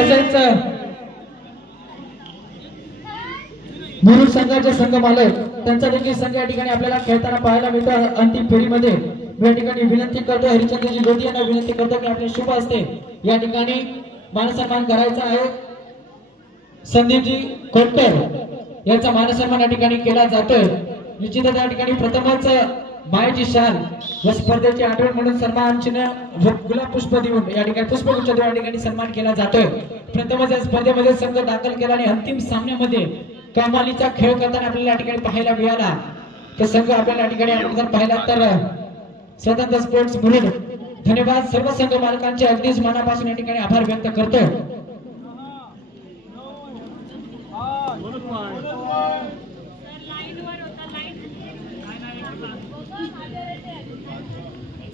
तसेच मुरुड संघाचे संघ मालक त्यांचा देखील संघ या ठिकाणी आपल्याला खेळताना पाहायला मिळतो अंतिम फेरीमध्ये। मी या ठिकाणी विनंती करतो हरिचंद्रजी लोधी यांना विनंती करतो की आपले शुभ हस्ते या ठिकाणी मानसन्मान करायचा आहे। संदीपजी खोटकर यांचा मानसन्मान या ठिकाणी केला जातोय। निश्चितच या ठिकाणी प्रथमच मायेची शाल व स्पर्धेची आठवण म्हणून सन्मान चिन्ह गुलाब पुष्प देऊन या ठिकाणी पुष्पगुच्छ देऊन या ठिकाणी सन्मान केला जातोय। प्रथमच या स्पर्धेमध्ये संघ दाखल केला आणि अंतिम सामन्यामध्ये कमालीचा खेळ करताना आपल्याला या ठिकाणी पाहायला मिळाला। तो संघ आपल्याला या ठिकाणी आपण पाहिला तर स्वतंत्र स्पोर्ट्स मुरुड। धन्यवाद सर्व संघ मालकांचे अगदीच मनापासून या ठिकाणी आभार व्यक्त करतो।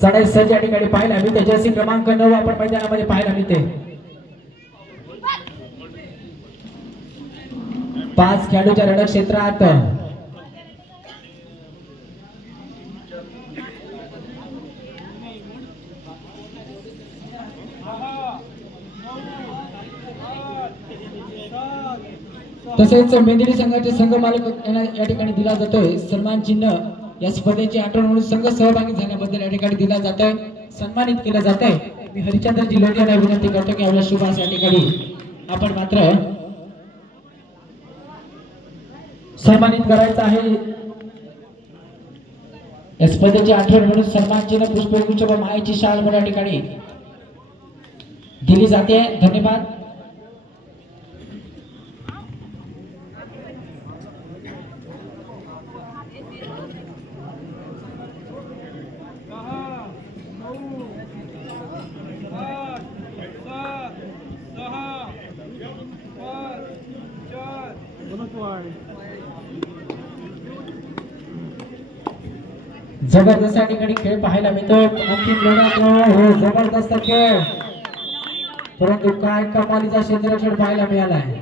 चढाई सज्ज या ठिकाणी पाहायला मिळते। जर्सी क्रमांक 9 आपण मैदानामध्ये पाहायला मिळते। 5 खेळाडूच्या रण क्षेत्रात तसेच मेंदिरी संघाचे संघ मालक यांना या ठिकाणी दिला जातोय सन्मान चिन्ह। या स्पर्धेची आठवण म्हणून संघ सहभागी झाल्याबद्दल या ठिकाणी दिला जातोय, सन्मानित केलं जातंय। मी हरिचंद्रजी लोधी यांना विनंती करतो की आपल्या शुभ हस्ते या ठिकाणी आपण मात्र सन्मानित करायचं आहे। या स्पर्धेची आठवण म्हणून सन्मान चिन्ह पुष्पगुच्छ व मायेची शाल म्हणून या ठिकाणी दिली जाते। धन्यवाद। जबरदस्त या ठिकाणी खेळ पाहायला मिळतो। अंतिम लढत हो जबरदस्त खेळ, परंतु काय कमालीचा क्षेत्ररक्षण पाहायला मिळाला आहे।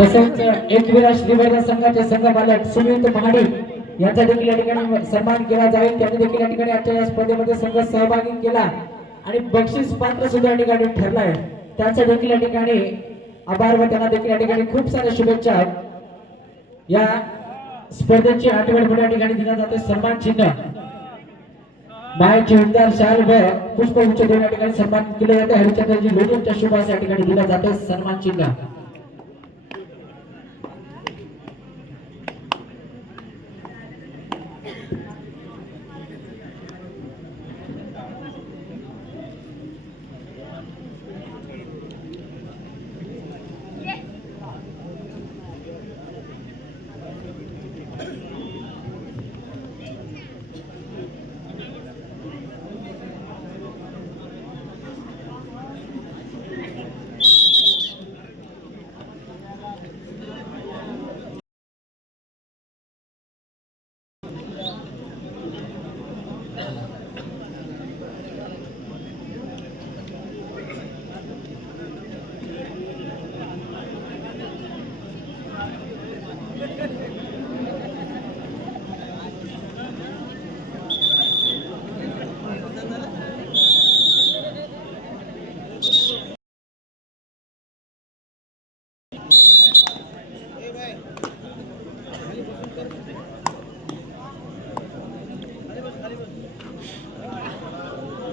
तसेच एकविरा श्रीवर्धन संघाचे संघ मालक सुमित महाडिक यांचा देखील या ठिकाणी सन्मान केला जाईल। त्यांनी देखील या ठिकाणी आजच्या या स्पर्धेमध्ये संघ सहभागी केला आणि बक्षीस पात्र सुद्धा या ठिकाणी ठरलाय। त्यांचा देखील या ठिकाणी आभार व त्यांना देखील या ठिकाणी खूप साऱ्या शुभेच्छा। या स्पर्धेची आठवण म्हणून या ठिकाणी दिला जाते सन्मान चिन्ह, मायेची उद्गार शाल व पुष्पगुच्छ देऊन या ठिकाणी सन्मान केले जाते। हरिचंद्रजी लोधी यांच्या शुभ हस्ते या ठिकाणी दिला जाते सन्मान चिन्ह।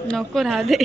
नको राहू दे।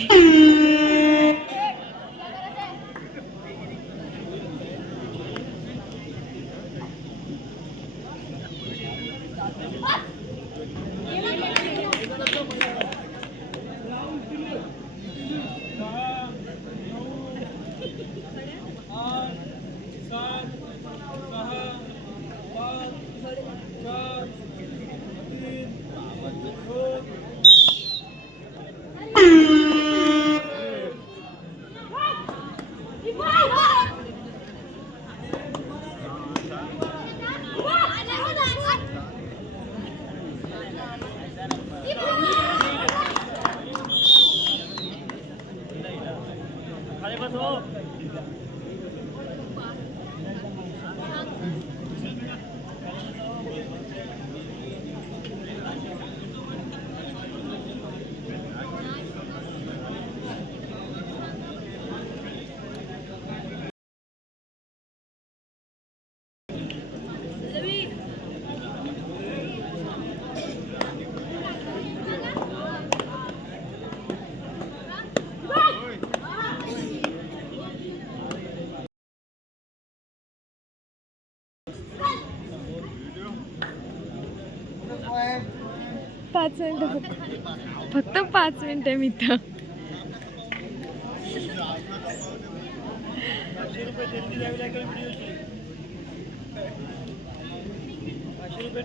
5 मिनिटं फक्त 5 मिनिटं मित्र.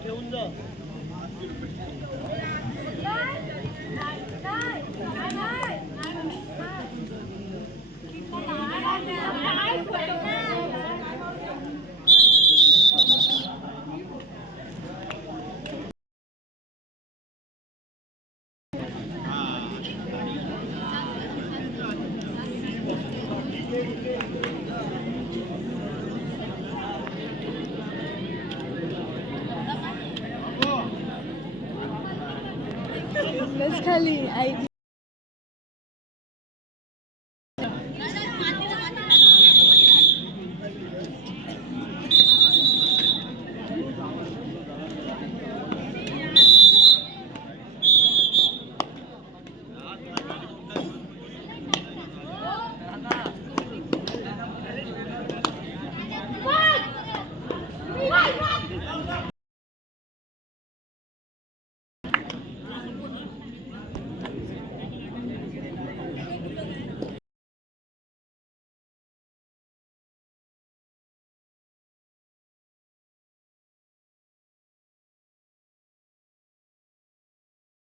ठेवून जा. बस खाली आई